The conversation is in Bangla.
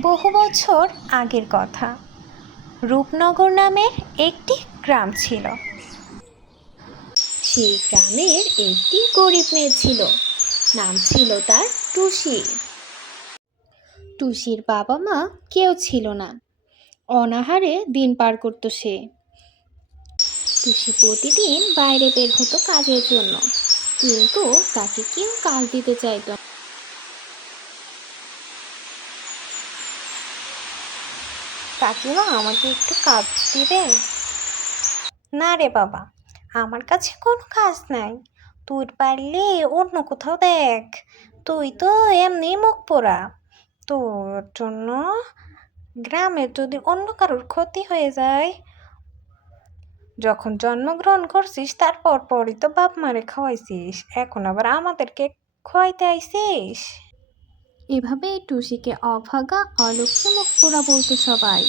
বহু বছর আগের কথা। রূপনগর নামের একটি গ্রাম ছিল। সেই গ্রামের একটি গরিব মেয়ে ছিল। নাম ছিল তার টুসি। টুসির বাবা মা কেউ ছিল না। অনাহারে দিন পার করত সে। টুসি প্রতিদিন বাইরে বের হতো কাজের জন্য, কিন্তু তাকে কেউ কাজ দিতে চাইতো না। কাকিমা, আমাকে একটু কাজ দিবে? না রে বাবা, আমার কাছে কোনো কাজ নাই। তুই পারলে অন্য কোথাও দেখ। তুই তো এমনি মুখ পোড়া। তোর জন্য গ্রামের যদি অন্য কারোর ক্ষতি হয়ে যায়। যখন জন্মগ্রহণ করছিস তারপর পরই তো বাপ মারে খাওয়াইছিস, এখন আবার আমাদেরকে খাওয়াইতে আইছিস। এভাবে টুসিকে অভাগা অলক্ষ্যে মুখ পোড়া বলতো সবাই।